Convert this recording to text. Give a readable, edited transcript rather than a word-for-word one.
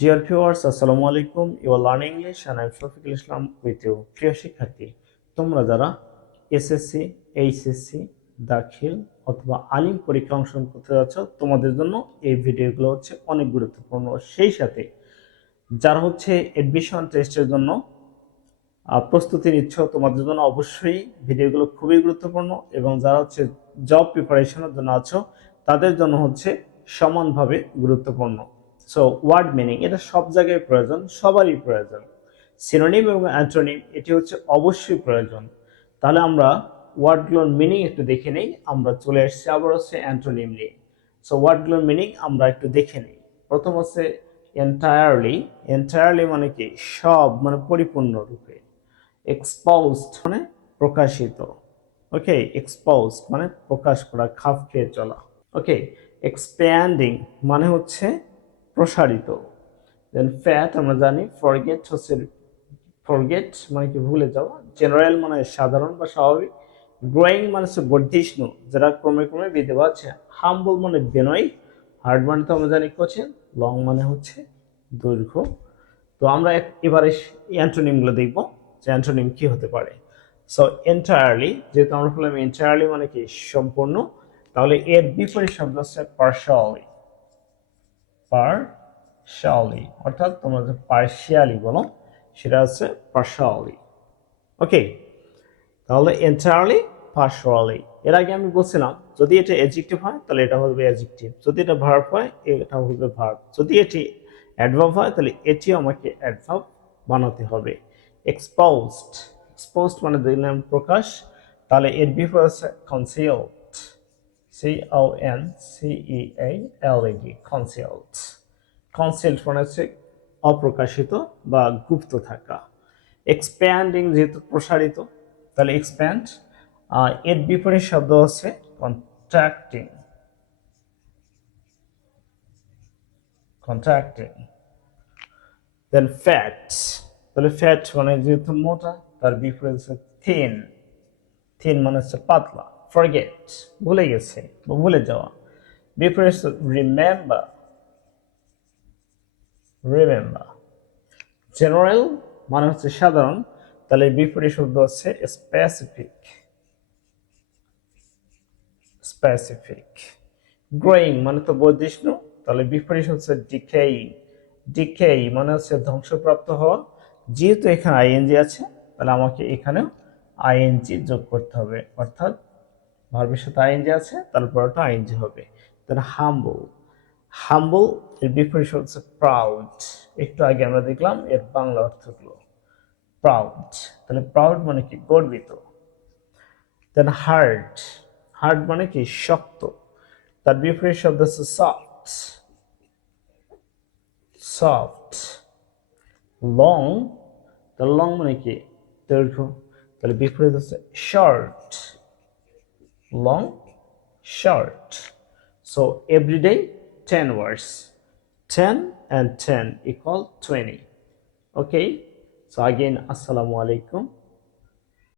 Dear viewers, Assalamu alaikum. You are learning English and I am Shafiqul Islam with you. প্রিয় শিক্ষার্থী, তোমরা যারা SSC, HSC, দাখিল অথবা আলিম পরীক্ষা অংশগ্রহণ করতে যাচ্ছ, তোমাদের জন্য এই ভিডিওগুলো হচ্ছে অনেক গুরুত্বপূর্ণ। সেই সাথে যারা হচ্ছে এডমিশন টেস্টের জন্য প্রস্তুতি নিচ্ছ, তোমাদের জন্য অবশ্যই ভিডিওগুলো খুবই গুরুত্বপূর্ণ, এবং যারা হচ্ছে জব প্রিপারেশনের জন্য আছো তাদের জন্য হচ্ছে সমানভাবে গুরুত্বপূর্ণ। সো ওয়ার্ড মিনিং এটা সব জায়গায় প্রয়োজন, সবারই প্রয়োজন। সিনোনিম এবং অ্যান্টোনিম এটি হচ্ছে অবশ্যই প্রয়োজন। তাহলে আমরা ওয়ার্ডগুলোর মিনিং একটু দেখে নেই। আমরা চলে এসেছি আবার হচ্ছে অ্যান্টোনিম নিয়ে। সো ওয়ার্ডগুলোর মিনিং আমরা একটু দেখে নিই। প্রথম হচ্ছে এন্টায়ারলি। এন্টায়ারলি মানে কি? সব, মানে পরিপূর্ণরূপে। এক্সপোজড মানে প্রকাশিত। ওকে, এক্সপোজড মানে প্রকাশ করা, খাপ খেয়ে চলা। ওকে, এক্সপ্যান্ডিং মানে হচ্ছে প্রসারিত। দেন ফ্যাট আমরা জানি। ফরগেট হচ্ছে, ফরগেট মানে কি? ভুলে যাওয়া। জেনারেল মানে সাধারণ বা স্বাভাবিক। গ্রোয়িং মানে হচ্ছে বর্ধিষ্ণু, যেটা ক্রমে ক্রমে বৃদ্ধি পাচ্ছে। হাম্বল মানে বিনয়ী। হার্ড মানে তো আমরা জানি কঠিন। লং মানে হচ্ছে দৈর্ঘ্য। তো আমরা এবারে অ্যান্টোনিমগুলো দেখব যে অ্যান্টোনিম কি হতে পারে। সো এন্টায়ারলি, যেহেতু আমরা বললাম এন্টায়ারলি মানে কি? সম্পূর্ণ, তাহলে এর বিপরীত শব্দ হচ্ছে পার্শালি। পার্শালি অর্থাৎ তোমরা যে পার্শিয়ালি বলো সেটা হচ্ছে পার্শালি। ওকে, তাহলে এন্টায়ারলি, পার্শালি। এর আগে আমি বলছিলাম যদি এটা অ্যাডজেক্টিভ হয় তাহলে এটা হবে অ্যাডজেক্টিভ, যদি এটা ভার্ব হয় এটা হবে ভার্ব, যদি এটি অ্যাডভার্ব হয় তাহলে এটিও আমাকে অ্যাডভার্ব বানাতে হবে। এক্সপোজড, এক্সপোজড মানে দিলাম প্রকাশ, তাহলে এর বিপরীত হচ্ছে কনসিলড। CONCEALED, কনসিলড। কনসিলড মানে হচ্ছে অপ্রকাশিত বা গুপ্ত থাকা। এক্সপ্যান্ডিং যেহেতু প্রসারিত, তাহলে এক্সপ্যান্ড। এর বিপরীত শব্দ হচ্ছে কন্ট্রাক্টিং। কন্ট্রাক্টিং। দেন ফ্যাট, তাহলে ফ্যাট মানে যেহেতু মোটা, তার বিপরীত হচ্ছে থিন। থিন মানে হচ্ছে পাতলা। ফরগেট ভুলে গেছে বা ভুলে যাওয়া। বিপরীত হচ্ছে রিমেম্বার। রিমেম্বার। জেনারেল মানে হচ্ছে সাধারণ, তাহলে বিপরীত শব্দ হচ্ছে স্পেসিফিক। স্পেসিফিক। গ্রোয়িং মানে তো বর্ধিষ্ণু, তাহলে বিপরীত হচ্ছে ডিকেইং। ডিকেই মানে হচ্ছে ধ্বংসপ্রাপ্ত হওয়া। যেহেতু এখানে আইএনজি আছে তাহলে আমাকে এখানেও আইএনজি যোগ করতে হবে, অর্থাৎ ভার্বের সাথে আইএনজি আছে তারপর ওটা আইএনজি হবে। তাহলে হাম্বল। হাম্বল এর বিপরীত হচ্ছে প্রাউড। একটু আগে আমরা দেখলাম এর বাংলা অর্থগুলো। প্রাউড, তাহলে প্রাউড মানে কি? গর্বিত। দেন হার্ড। হার্ড মানে কি? শক্ত, তার বিপরীত শব্দ হচ্ছে সফট। সফট। লং, তার লং মানে কি? দৈর্ঘ্য, তাহলে বিপরীত হচ্ছে short. Long, short. So every day 10 words. 10 and 10 equal 20. Okay. So again, assalamu alaikum.